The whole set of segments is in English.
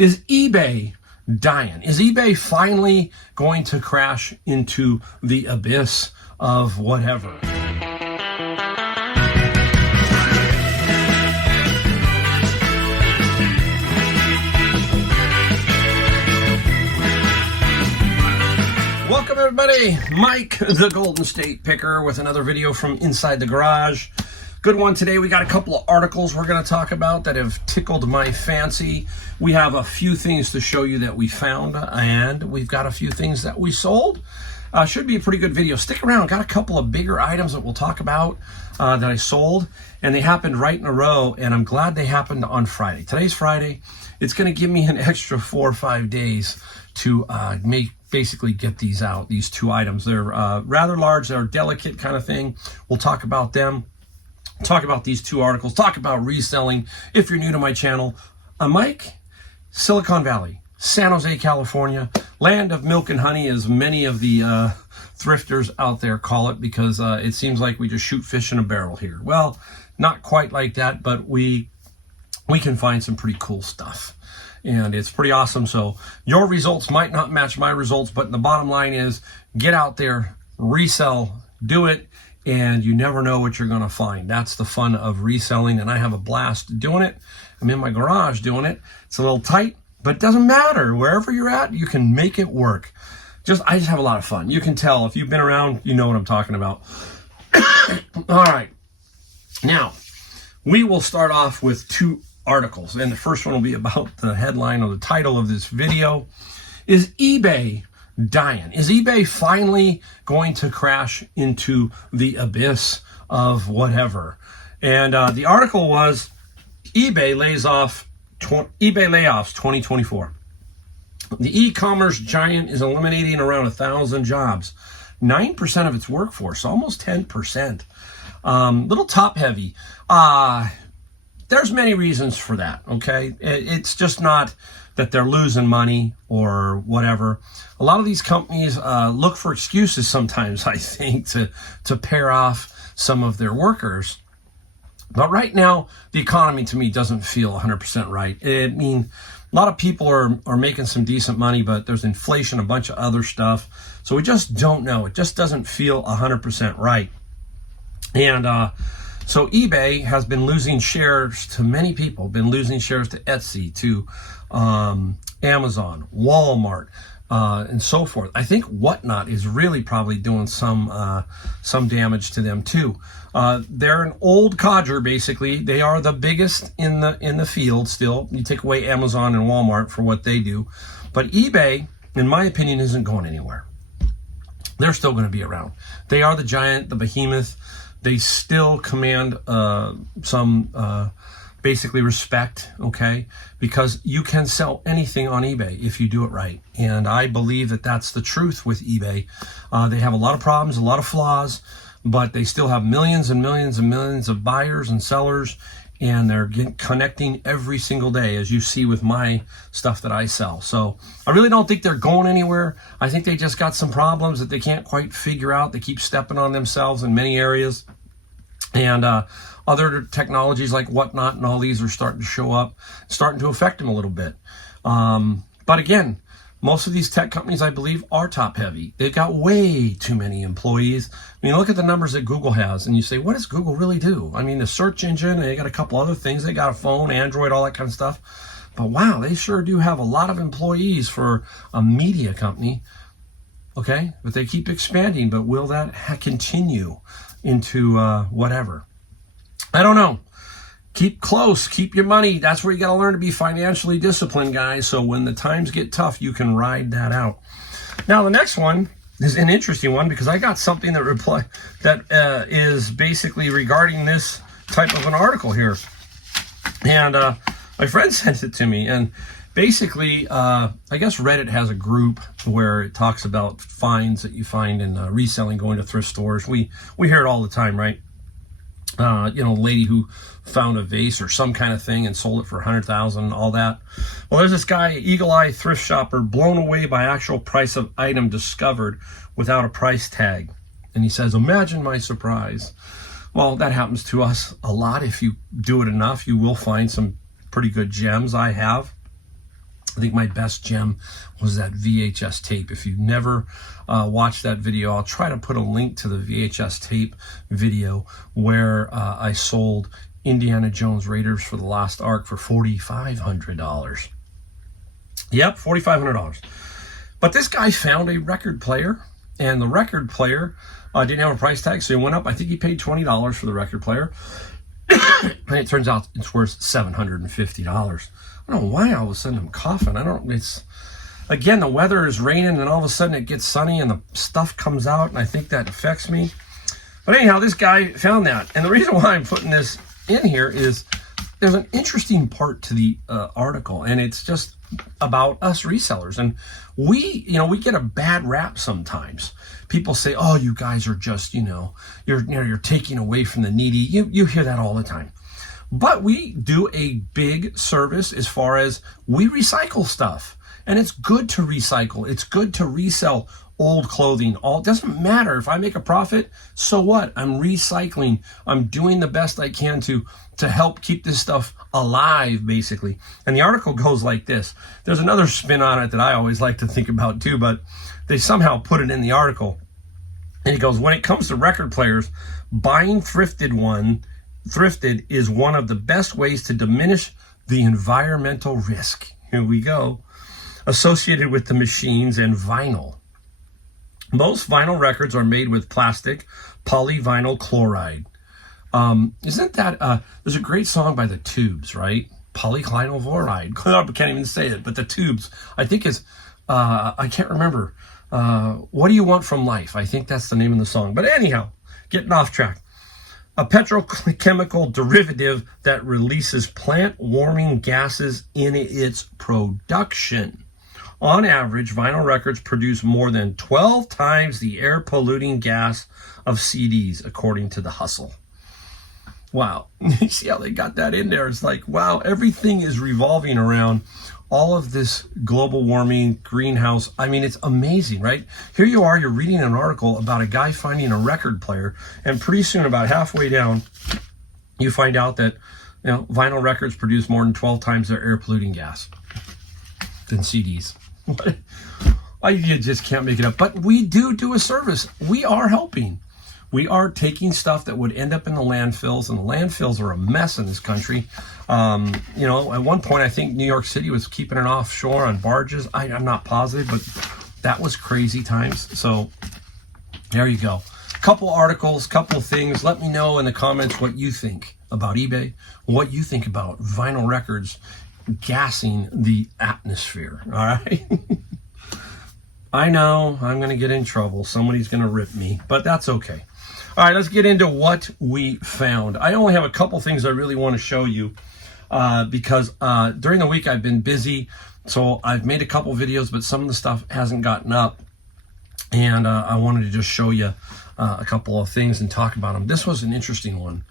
Is eBay dying? Is eBay finally going to crash into the abyss of whatever? Welcome everybody, Mike the Golden State Picker with another video from inside the garage. Good one today. We got a couple of articles we're going to talk about that have tickled my fancy. We have a few things to show you that we found, and we've got a few things that we sold. Should be a pretty good video. Stick around. Got a couple of bigger items that we'll talk about that I sold, and they happened right in a row, and I'm glad they happened on Friday. Today's Friday. It's going to give me an extra 4 or 5 days to basically get these out, these two items. They're rather large. They're a delicate kind of thing. We'll talk about them. Talk about these two articles, talk about reselling. If you're new to my channel, I'm Mike, Silicon Valley, San Jose, California, land of milk and honey, as many of the thrifters out there call it, because it seems like we just shoot fish in a barrel here. Well, not quite like that, but we can find some pretty cool stuff, and it's pretty awesome. So your results might not match my results, but the bottom line is get out there, resell, do it, and you never know what you're going to find. That's the fun of reselling, and I have a blast doing it. I'm in my garage doing it. It's a little tight, but it doesn't matter. Wherever you're at, you can make it work. I just have a lot of fun. You can tell. If you've been around, you know what I'm talking about. All right. Now, we will start off with two articles, and the first one will be about the headline or the title of this video. Is eBay dying? Is eBay finally going to crash into the abyss of whatever? And the article was eBay Layoffs 2024. The e-commerce giant is eliminating around 1,000 jobs, 9% of its workforce, almost 10%. Little top heavy. There's many reasons for that, okay? It's just not that they're losing money or whatever. A lot of these companies look for excuses sometimes, I think, to pair off some of their workers. But right now, the economy to me doesn't feel 100% right. I mean, a lot of people are making some decent money, but there's inflation, a bunch of other stuff. So we just don't know. It just doesn't feel 100% right. And so eBay has been losing shares to many people, been losing shares to Etsy, to Amazon, Walmart, and so forth. I think Whatnot is really probably doing some damage to them too. They're an old codger, basically. They are the biggest in the field still. You take away Amazon and Walmart for what they do. But eBay, in my opinion, isn't going anywhere. They're still going to be around. They are the giant, the behemoth. They still command some basically respect, okay? Because you can sell anything on eBay if you do it right. And I believe that that's the truth with eBay. They have a lot of problems, a lot of flaws, but they still have millions and millions and millions of buyers and sellers, and they're connecting every single day, as you see with my stuff that I sell. So I really don't think they're going anywhere. I think they just got some problems that they can't quite figure out. They keep stepping on themselves in many areas. And other technologies like Whatnot and all these are starting to show up, starting to affect them a little bit. But again, most of these tech companies, I believe, are top heavy. They've got way too many employees. I mean, look at the numbers that Google has, and you say, what does Google really do? I mean, the search engine, they got a couple other things. They got a phone, Android, all that kind of stuff. But wow, they sure do have a lot of employees for a media company. Okay, but they keep expanding. But will that continue into whatever? I don't know. Keep close, keep your money. That's where you got to learn to be financially disciplined, guys. So when the times get tough, you can ride that out. Now, the next one is an interesting one, because I got something that is basically regarding this type of an article here. And my friend sent it to me. And basically, I guess Reddit has a group where it talks about finds that you find in reselling, going to thrift stores. We hear it all the time, right? A lady who found a vase or some kind of thing and sold it for $100,000, all that. Well, there's this guy, Eagle Eye Thrift Shopper, blown away by actual price of item discovered without a price tag. And he says, imagine my surprise. Well, that happens to us a lot. If you do it enough, you will find some pretty good gems. I have. I think my best gem was that VHS tape. If you've never watched that video, I'll try to put a link to the VHS tape video where I sold Indiana Jones Raiders for the Lost Ark for $4,500. Yep, $4,500. But this guy found a record player, and the record player didn't have a price tag, so he went up. I think he paid $20 for the record player. And it turns out it's worth $750. I don't know why all of a sudden I'm coughing. Again, the weather is raining and all of a sudden it gets sunny and the stuff comes out, and I think that affects me. But anyhow, this guy found that. And the reason why I'm putting this in here is there's an interesting part to the article, and it's just about us resellers. And we get a bad rap sometimes. People say, oh, you guys are just, you're taking away from the needy. You hear that all the time. But we do a big service as far as we recycle stuff. And it's good to recycle. It's good to resell old clothing. It doesn't matter if I make a profit, so what? I'm recycling. I'm doing the best I can to help keep this stuff alive, basically. And the article goes like this. There's another spin on it that I always like to think about too, but they somehow put it in the article. And it goes, when it comes to record players, buying thrifted is one of the best ways to diminish the environmental risk. Here we go. Associated with the machines and vinyl. Most vinyl records are made with plastic polyvinyl chloride. Isn't that, there's a great song by the Tubes, right? Polyvinyl chloride. I can't even say it, but the Tubes, I think is, I can't remember. What do you want from life? I think that's the name of the song. But anyhow, getting off track. A petrochemical derivative that releases plant warming gases in its production. On average, vinyl records produce more than 12 times the air polluting gas of CDs, according to The Hustle. Wow. You see how they got that in there? It's like, wow, everything is revolving around all of this global warming, greenhouse. I mean, it's amazing, right? Here you are, you're reading an article about a guy finding a record player, and pretty soon, about halfway down, you find out that vinyl records produce more than 12 times their air polluting gas than CDs. You just can't make it up. But we do a service. We are helping. We are taking stuff that would end up in the landfills, and the landfills are a mess in this country. At one point, I think New York City was keeping it offshore on barges. I'm not positive, but that was crazy times. So there you go. Couple articles, couple things. Let me know in the comments what you think about eBay, what you think about vinyl records gassing the atmosphere. All right. I know I'm going to get in trouble. Somebody's going to rip me, but that's okay. All right, let's get into what we found. I only have a couple things I really want to show you because during the week I've been busy. So I've made a couple videos, but some of the stuff hasn't gotten up. And I wanted to just show you a couple of things and talk about them. This was an interesting one.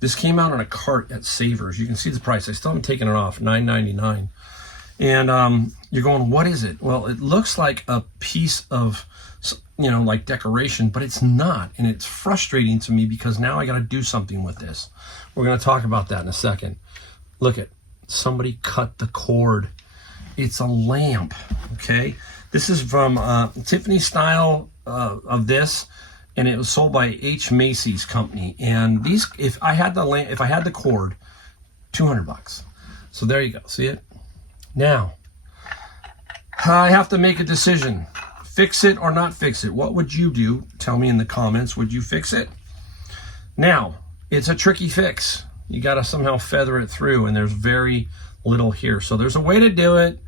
This came out on a cart at Savers. You can see the price. I still haven't taken it off, $9.99. And you're going, what is it? Well, it looks like a piece of, like decoration, but it's not. And it's frustrating to me because now I got to do something with this. We're going to talk about that in a second. Look at, somebody cut the cord. It's a lamp, okay? This is from Tiffany style of this, and it was sold by H. Macy's company. And these, if I had the cord, $200. So there you go. See it? Now, I have to make a decision. Fix it or not fix it. What would you do? Tell me in the comments. Would you fix it? Now, it's a tricky fix. You got to somehow feather it through, and there's very little here. So there's a way to do it.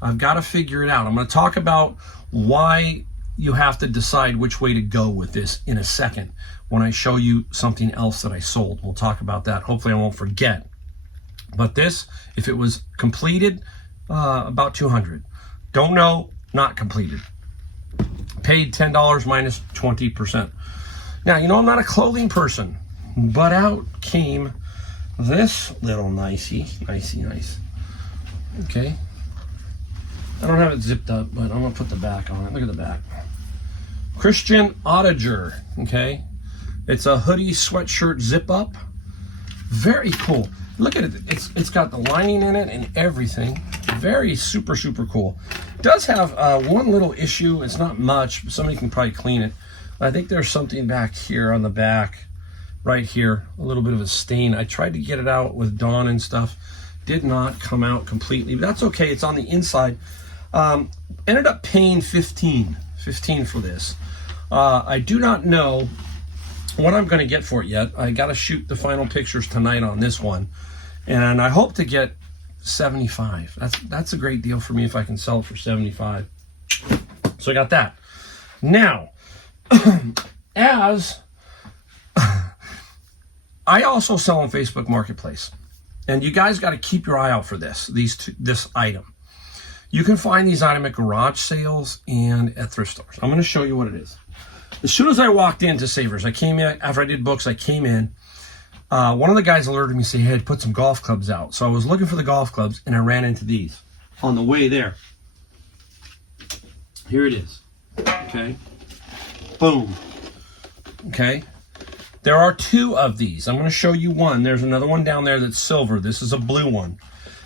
I've got to figure it out. I'm going to talk about why you have to decide which way to go with this in a second when I show you something else that I sold. We'll talk about that. Hopefully I won't forget. But this, if it was completed, about $200. Don't know, not completed. Paid $10 minus 20%. Now, I'm not a clothing person, but out came this little nicey. Okay. I don't have it zipped up, but I'm going to put the back on it. Look at the back. Christian Audiger, okay? It's a hoodie sweatshirt zip up. Very cool. Look at it. It's got the lining in it and everything. very super cool. It does have one little issue. It's not much, but somebody can probably clean it. I think there's something back here on the back, right here, a little bit of a stain. I tried to get it out with Dawn and stuff. Did not come out completely, but that's okay. It's on the inside. Ended up paying $15 for this. I do not know what I'm going to get for it yet. I got to shoot the final pictures tonight on this one, and I hope to get 75. That's a great deal for me if I can sell it for 75. So I got that. Now, as I also sell on Facebook Marketplace, and you guys got to keep your eye out for this item. You can find these items at garage sales and at thrift stores. I'm going to show you what it is. As soon as I walked into Savers, I came in, after I did books, I came in. One of the guys alerted me, saying, hey, put some golf clubs out. So I was looking for the golf clubs, and I ran into these on the way there. Here it is. Okay. Boom. Okay. There are two of these. I'm going to show you one. There's another one down there that's silver. This is a blue one.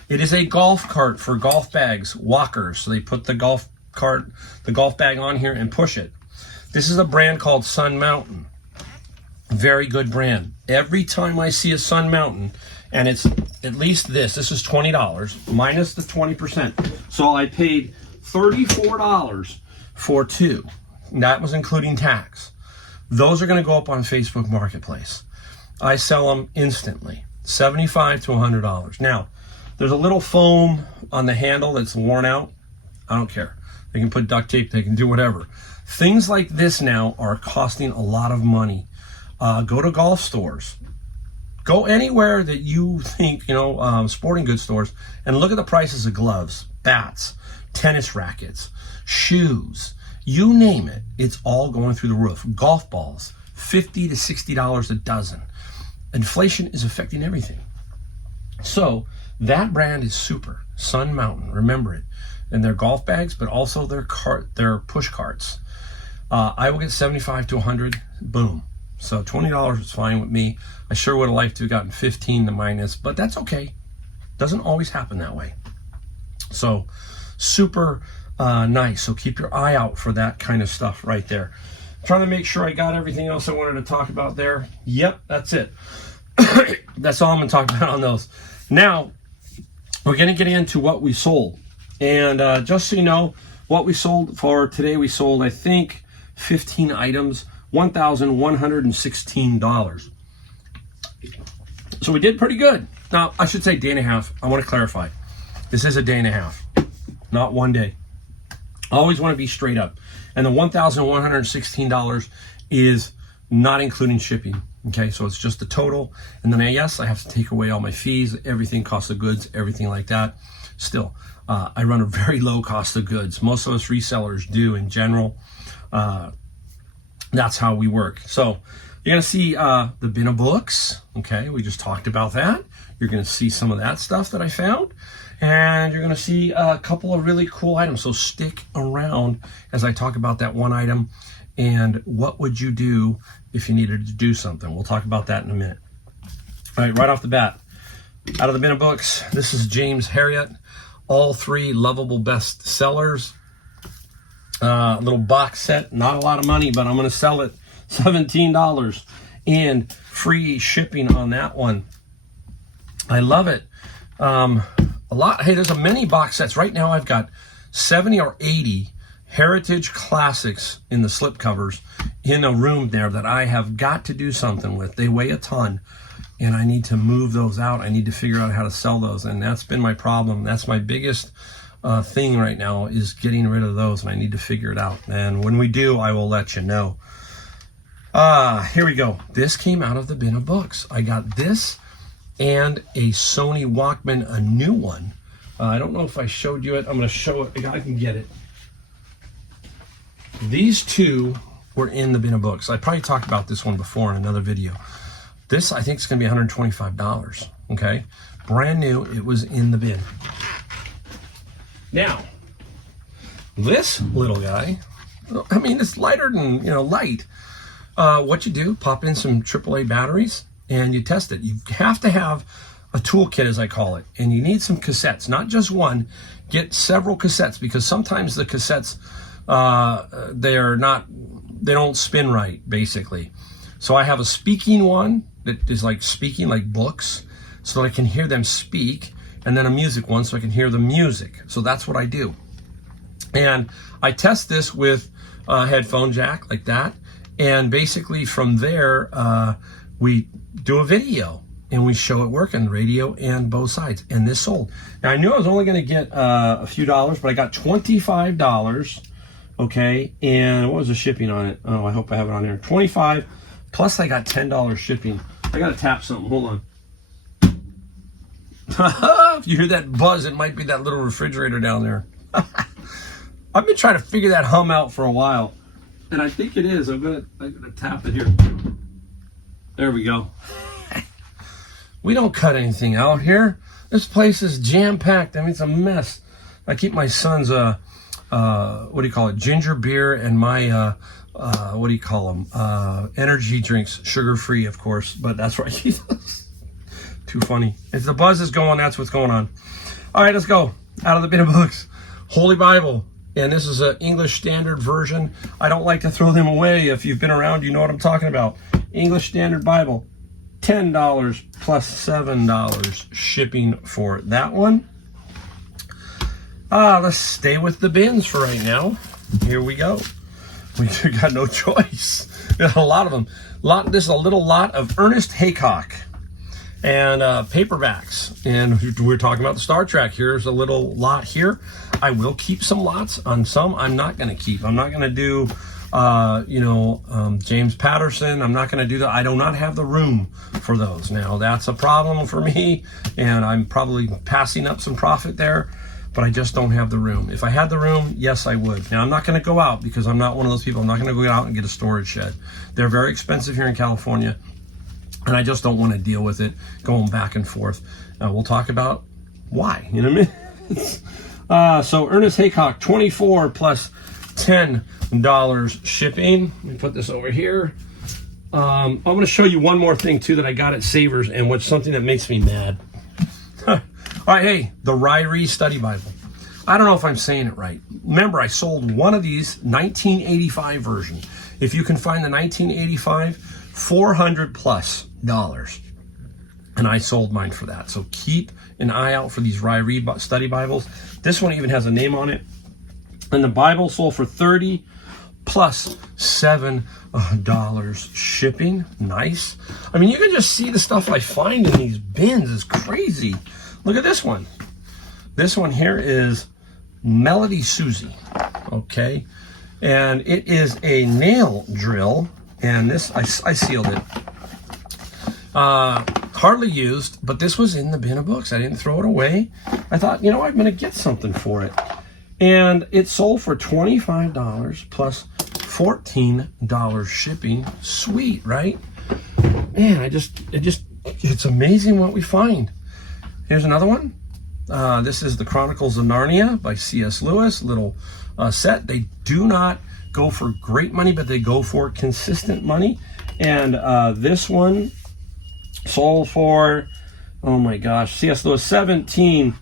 It is a golf cart for golf bags, walkers. So they put the golf bag on here and push it. This is a brand called Sun Mountain. Very good brand. Every time I see a Sun Mountain, and it's at least this is $20 minus the 20%. So I paid $34 for two. That was including tax. Those are going to go up on Facebook Marketplace. I sell them instantly, $75 to $100. Now, there's a little foam on the handle that's worn out. I don't care. They can put duct tape. They can do whatever. Things like this now are costing a lot of money. Go to golf stores. Go anywhere that you think, sporting goods stores, and look at the prices of gloves, bats, tennis rackets, shoes. You name it, it's all going through the roof. Golf balls, $50 to $60 a dozen. Inflation is affecting everything. So that brand is super. Sun Mountain, remember it. And their golf bags, but also their push carts. I will get 75 to 100. Boom. So $20 is fine with me. I sure would have liked to have gotten 15 to minus, but that's okay. Doesn't always happen that way. So super nice. So keep your eye out for that kind of stuff right there. Trying to make sure I got everything else I wanted to talk about there. Yep, that's it. That's all I'm going to talk about on those. Now, we're going to get into what we sold. And just so you know, what we sold for today, we sold, I think, 15 items, $1,116. So we did pretty good. Now, I should say day and a half. I want to clarify. This is a day and a half, not one day. I always want to be straight up. And the $1,116 is not including shipping. Okay, so it's just the total. And then, yes, I have to take away all my fees, everything, cost of goods, everything like that. Still, I run a very low cost of goods. Most of us resellers do in general. That's how we work. So you're going to see the bin of books. Okay, we just talked about that. You're going to see some of that stuff that I found. And you're going to see a couple of really cool items. So stick around as I talk about that one item and what would you do if you needed to do something. We'll talk about that in a minute. All right off the bat, out of the bin of books, this is James Herriot. All three lovable best sellers. Little box set, not a lot of money, but I'm going to sell it $17 and free shipping on that one. I love it. A lot. Hey, there's a many box sets. Right now I've got 70 or 80 Heritage Classics in the slip covers in a room there that I have got to do something with. They weigh a ton, and I need to move those out. I need to figure out how to sell those, and that's been my problem. That's my biggest thing right now, is getting rid of those, and I need to figure it out. And when we do, I will let you know. Here we go. This came out of the bin of books. I got this and a Sony Walkman, a new one. I don't know if I showed you it. I'm going to show it. I can get it. These two were in the bin of books. I probably talked about this one before in another video. This, I think, is going to be $125. Okay, brand new. It was in the bin. Now, this little guy, I mean, it's lighter than, light. What you do, pop in some AAA batteries and you test it. You have to have a toolkit, as I call it. And you need some cassettes, not just one. Get several cassettes, because sometimes the cassettes, they don't spin right, basically. So I have a speaking one that is like speaking, like books, so I can hear them speak, and then a music one so I can hear the music. So that's what I do. And I test this with a headphone jack like that. And basically from there, we do a video and we show it working, radio and both sides. And this sold. Now I knew I was only going to get a few dollars, but I got $25. Okay. And what was the shipping on it? Oh, I hope I have it on there. 25 plus I got $10 shipping. I got to tap something. Hold on. If you hear that buzz, it might be that little refrigerator down there. I've been trying to figure that hum out for a while, and I think it is. I'm gonna tap it here. There we go. We don't cut anything out here. This place is jam-packed. I mean, it's a mess. I keep my son's what do you call it? Ginger beer and my what do you call them? Energy drinks, sugar-free, of course. But that's right. Too funny. If the buzz is going, that's what's going on. All right, let's go. Out of the bin of books. Holy Bible. And this is an English Standard Version. I don't like to throw them away. If you've been around, you know what I'm talking about. English Standard Bible. $10 plus $7 shipping for that one. Let's stay with the bins for right now. Here we go. We got no choice. Got a lot of them. This is a little lot of Ernest Haycock and paperbacks. And we're talking about the Star Trek. Here's a little lot here. I will keep some lots. On some, I'm not going to keep. I'm not going to do, James Patterson. I'm not going to do that. I do not have the room for those. Now, that's a problem for me, and I'm probably passing up some profit there, but I just don't have the room. If I had the room, yes, I would. Now, I'm not going to go out because I'm not one of those people. I'm not going to go out and get a storage shed. They're very expensive here in California, and I just don't want to deal with it going back and forth. We'll talk about why in a minute. So Ernest Haycock, 24 plus $10 shipping. Let me put this over here. I'm going to show you one more thing too that I got at Savers, and what's something that makes me mad. All right, hey, the Ryrie Study Bible. I don't know if I'm saying it right. Remember, I sold one of these 1985 version. If you can find the 1985, $400 plus. And I sold mine for that. So keep an eye out for these Ryrie Study Bibles. This one even has a name on it. And the Bible sold for $30 plus $7 shipping. Nice. I mean, you can just see the stuff I find in these bins. It's crazy. Look at this one. This one here is Melody Susie. Okay. And it is a nail drill. And this, I sealed it. Hardly used, but this was in the bin of books. I didn't throw it away. I thought, I'm going to get something for it. And it sold for $25 plus $14 shipping. Sweet, right? Man, it's amazing what we find. Here's another one. This is the Chronicles of Narnia by C.S. Lewis. Little set. They do not go for great money, but they go for consistent money. And this one sold for, oh my gosh, C.S. Lewis, 17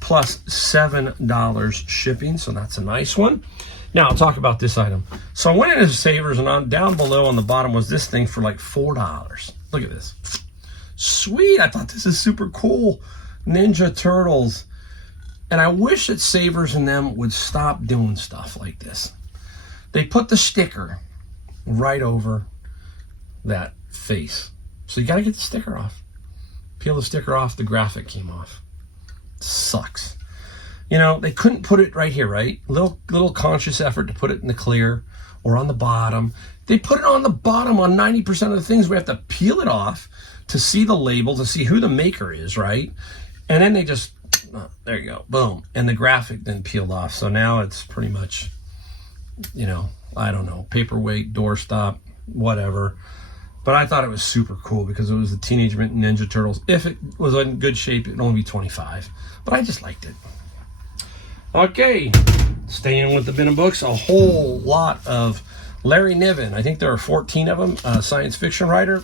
plus $7 shipping. So that's a nice one. Now I'll talk about this item. So I went into Savers, and down below on the bottom was this thing for like $4. Look at this. Sweet. I thought this is super cool. Ninja Turtles. And I wish that Savers and them would stop doing stuff like this. They put the sticker right over that face. So you got to get the sticker off. Peel the sticker off, the graphic came off. Sucks. They couldn't put it right here, right? Little conscious effort to put it in the clear or on the bottom. They put it on the bottom on 90% of the things. We have to peel it off to see the label, to see who the maker is, right? And then they just, there you go, boom. And the graphic then peeled off. So now it's pretty much, I don't know, paperweight, doorstop, whatever. But I thought it was super cool because it was the Teenage Mutant Ninja Turtles. If it was in good shape, it'd only be $25. But I just liked it. Okay, staying with the bin of books, a whole lot of Larry Niven. I think there are 14 of them, science fiction writer.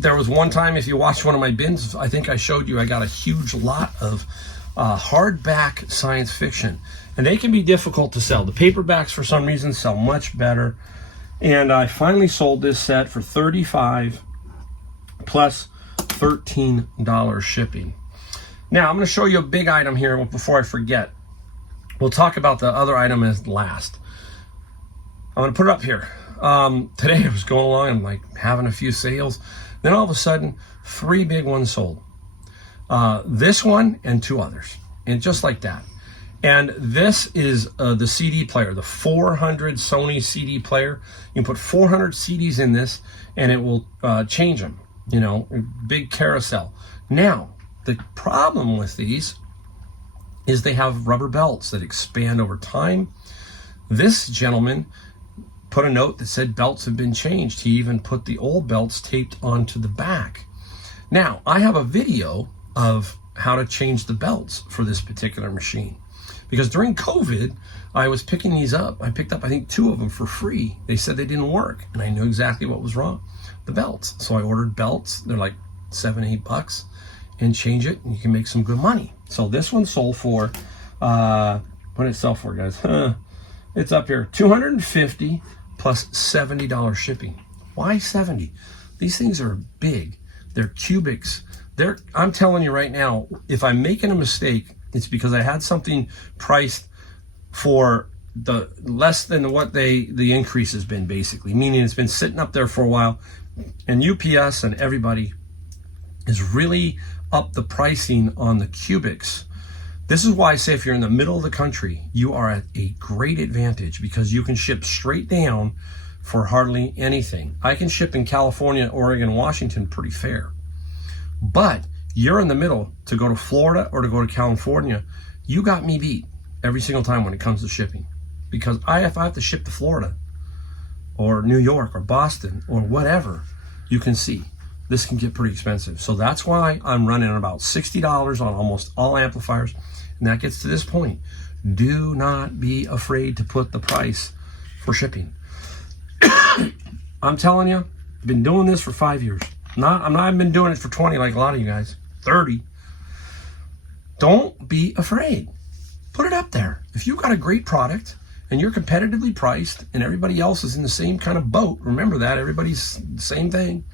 There was one time, if you watched one of my bins, I think I showed you, I got a huge lot of hardback science fiction. And they can be difficult to sell. The paperbacks, for some reason, sell much better. And I finally sold this set for $35 plus $13 shipping. Now, I'm going to show you a big item here before I forget. We'll talk about the other item as last. I'm going to put it up here. Today I was going along, I'm like having a few sales. Then all of a sudden, 3 big ones sold. This one and 2 others. And just like that. And this is the CD player, the 400 Sony CD player. You can put 400 CDs in this and it will change them, you know, big carousel. Now, the problem with these is they have rubber belts that expand over time. This gentleman put a note that said belts have been changed. He even put the old belts taped onto the back. Now, I have a video of how to change the belts for this particular machine. Because during COVID, I was picking these up. I picked up, I think, 2 of them for free. They said they didn't work, and I knew exactly what was wrong. The belts. So I ordered belts. They're like $7-8, and change it, and you can make some good money. So this one sold for, what did it sell for, guys? It's up here, $250 plus $70 shipping. Why 70? These things are big. They're cubics. I'm telling you right now, if I'm making a mistake, it's because I had something priced for the less than what the increase has been, basically, meaning it's been sitting up there for a while, and UPS and everybody is really up the pricing on the cubics. This is why I say if you're in the middle of the country, you are at a great advantage because you can ship straight down for hardly anything. I can ship in California, Oregon, Washington pretty fair. But you're in the middle to go to Florida or to go to California, you got me beat every single time when it comes to shipping. Because if I have to ship to Florida or New York or Boston or whatever, you can see this can get pretty expensive. So that's why I'm running about $60 on almost all amplifiers. And that gets to this point. Do not be afraid to put the price for shipping. I'm telling you, I've been doing this for 5 years. I've been doing it for 20 like a lot of you guys. 30. Don't be afraid. Put it up there. If you've got a great product and you're competitively priced and everybody else is in the same kind of boat, remember that, everybody's the same thing,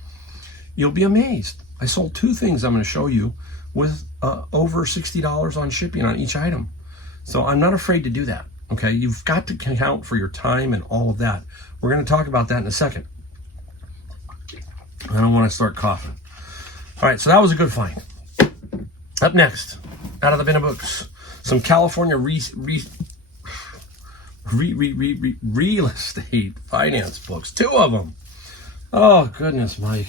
you'll be amazed. I sold 2 things I'm going to show you with over $60 on shipping on each item. So I'm not afraid to do that. Okay, you've got to account for your time and all of that. We're going to talk about that in a second. I don't want to start coughing. All right, so that was a good find. Up next, out of the bin of books, some California real estate finance books. 2 of them. Oh, goodness, Mike.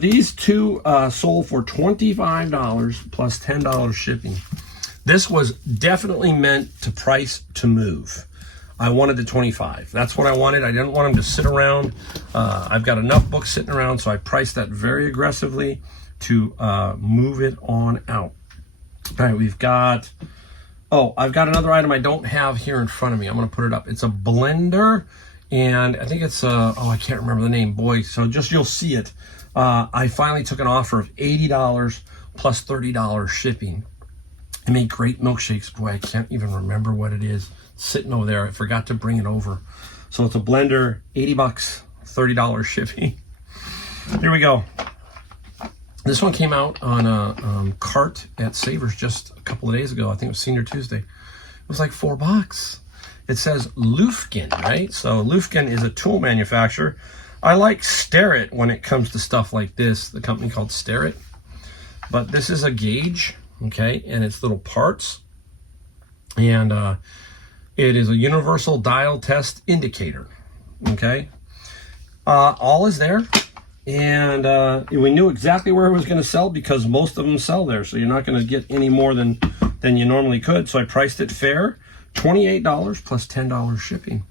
These 2 sold for $25 plus $10 shipping. This was definitely meant to price to move. I wanted the 25. That's what I wanted. I didn't want them to sit around. I've got enough books sitting around, so I priced that very aggressively to move it on out. All right, I've got another item I don't have here in front of me. I'm going to put it up. It's a blender, and I think it's I can't remember the name. Boy, so just you'll see it. I finally took an offer of $80 plus $30 shipping. I made great milkshakes. Boy, I can't even remember what it is. It's sitting over there. I forgot to bring it over. So it's a blender, $80, $30 shipping. Here we go. This one came out on a cart at Savers just a couple of days ago. I think it was Senior Tuesday. It was like $4. It says Lufkin, right? So Lufkin is a tool manufacturer. I like Starrett when it comes to stuff like this, the company called Starrett. But this is a gauge, okay, and it's little parts. And it is a universal dial test indicator, okay? All is there. And we knew exactly where it was going to sell because most of them sell there. So you're not going to get any more than you normally could. So I priced it fair, $28 plus $10 shipping.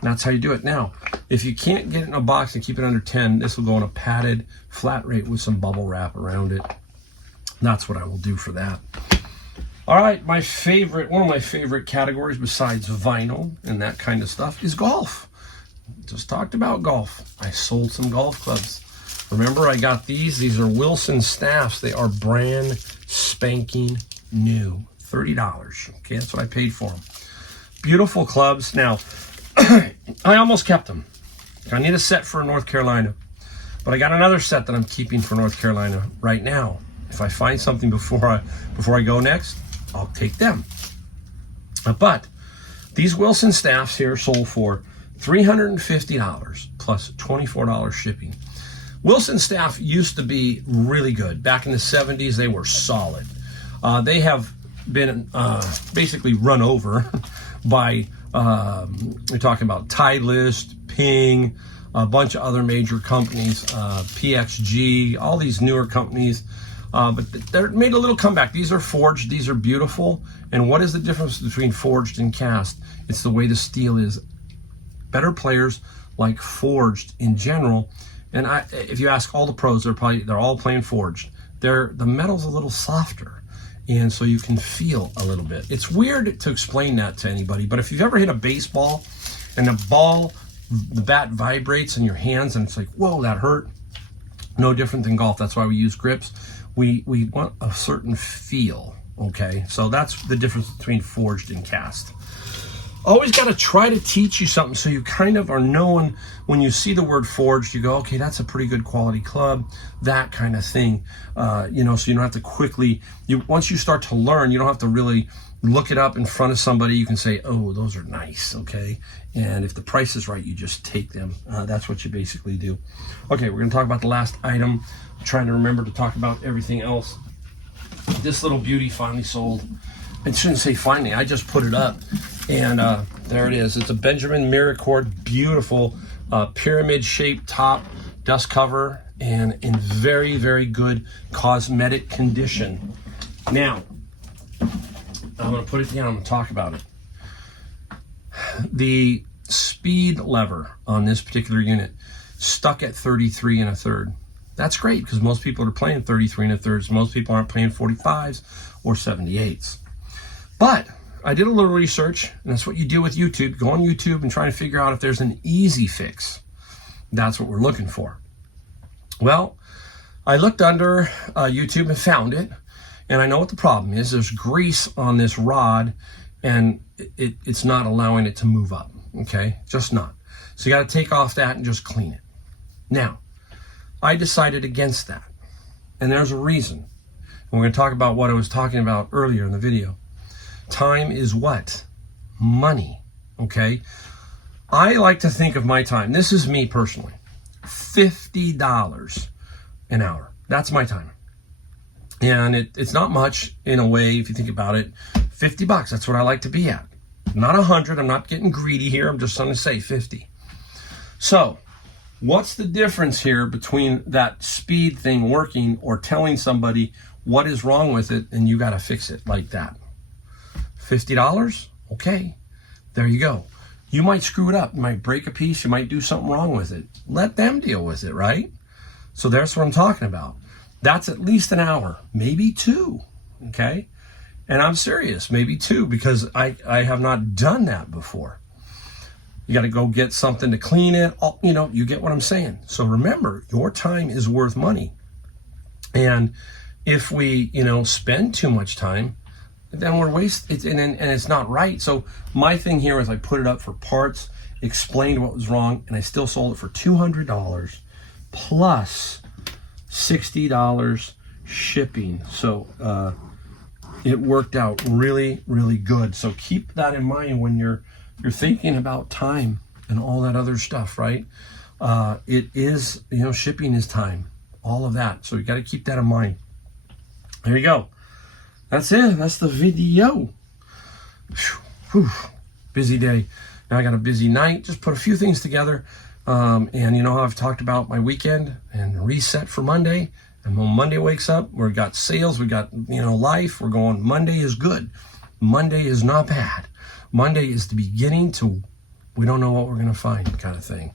And that's how you do it. Now, if you can't get it in a box and keep it under 10, this will go in a padded flat rate with some bubble wrap around it. That's what I will do for that. All right, one of my favorite categories besides vinyl and that kind of stuff is golf. Just talked about golf. I sold some golf clubs. Remember, I got these. These are Wilson staffs. They are brand spanking new. $30. Okay, that's what I paid for them. Beautiful clubs. Now, I almost kept them. I need a set for North Carolina, but I got another set that I'm keeping for North Carolina right now. If I find something before I go next, I'll take them. But these Wilson staffs here sold for $350 plus $24 shipping. Wilson staff used to be really good. Back in the 70s, they were solid. They have been basically run over by, we're talking about Titleist, Ping, a bunch of other major companies, PXG, all these newer companies. But they're made a little comeback. These are forged. These are beautiful. And what is the difference between forged and cast? It's the way the steel is. Better players like forged in general. And if you ask all the pros, they're all playing forged. The metal's a little softer, and so you can feel a little bit. It's weird to explain that to anybody, but if you've ever hit a baseball and the bat vibrates in your hands and it's like, whoa, that hurt. No different than golf. That's why we use grips. We want a certain feel, okay? So that's the difference between forged and cast. Always got to try to teach you something so you kind of are knowing when you see the word forged, you go, okay, that's a pretty good quality club, that kind of thing. So you don't have to quickly, once you start to learn, you don't have to really look it up in front of somebody. You can say, oh, those are nice, okay? And if the price is right, you just take them. That's what you basically do. Okay, we're going to talk about the last item. I'm trying to remember to talk about everything else. This little beauty finally sold. I shouldn't say finally, I just put it up. And there it is. It's a Benjamin Miracord, beautiful pyramid-shaped top, dust cover, and in very, very good cosmetic condition. Now, I'm going to put it down. I'm going to talk about it. The speed lever on this particular unit stuck at 33 1/3. That's great because most people are playing 33 1/3. Most people aren't playing 45s or 78s. But I did a little research, and that's what you do with YouTube. Go on YouTube and try to figure out if there's an easy fix. That's what we're looking for. Well, I looked under YouTube and found it, and I know what the problem is. There's grease on this rod, and it's not allowing it to move up, okay? Just not. So you got to take off that and just clean it. Now, I decided against that, and there's a reason. And we're going to talk about what I was talking about earlier in the video. Time is what? Money, okay? I like to think of my time. This is me personally. $50 an hour. That's my time. And it's not much in a way if you think about it. $50, that's what I like to be at. Not 100, I'm not getting greedy here. I'm just going to say 50. So, what's the difference here between that speed thing working or telling somebody what is wrong with it and you got to fix it like that? $50? Okay, there you go. You might screw it up. You might break a piece. You might do something wrong with it. Let them deal with it, right? So that's what I'm talking about. That's at least an hour, maybe 2, okay? And I'm serious, maybe 2, because I have not done that before. You got to go get something to clean it. You get what I'm saying. So remember, your time is worth money. And if we, spend too much time, then we're wasting, and it's not right. So my thing here is I put it up for parts, explained what was wrong, and I still sold it for $200 plus $60 shipping. So it worked out really, really good. So keep that in mind when you're thinking about time and all that other stuff, right? It is, shipping is time, all of that. So you got to keep that in mind. There you go. That's it. That's the video. Whew. Busy day. Now I got a busy night. Just put a few things together. And how I've talked about my weekend and reset for Monday. And when Monday wakes up, we've got sales, we got, life. We're going, Monday is good. Monday is not bad. Monday is the beginning to, we don't know what we're going to find kind of thing.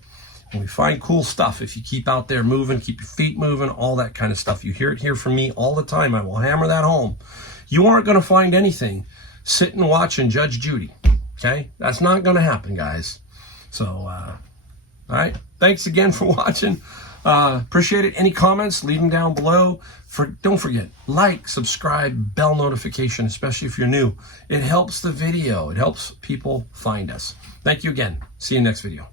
And we find cool stuff if you keep out there moving, keep your feet moving, all that kind of stuff. You hear it here from me all the time. I will hammer that home. You aren't going to find anything sitting watching Judge Judy, okay? That's not going to happen, guys. So, all right. Thanks again for watching. Appreciate it. Any comments, leave them down below. Don't forget, like, subscribe, bell notification, especially if you're new. It helps the video. It helps people find us. Thank you again. See you next video.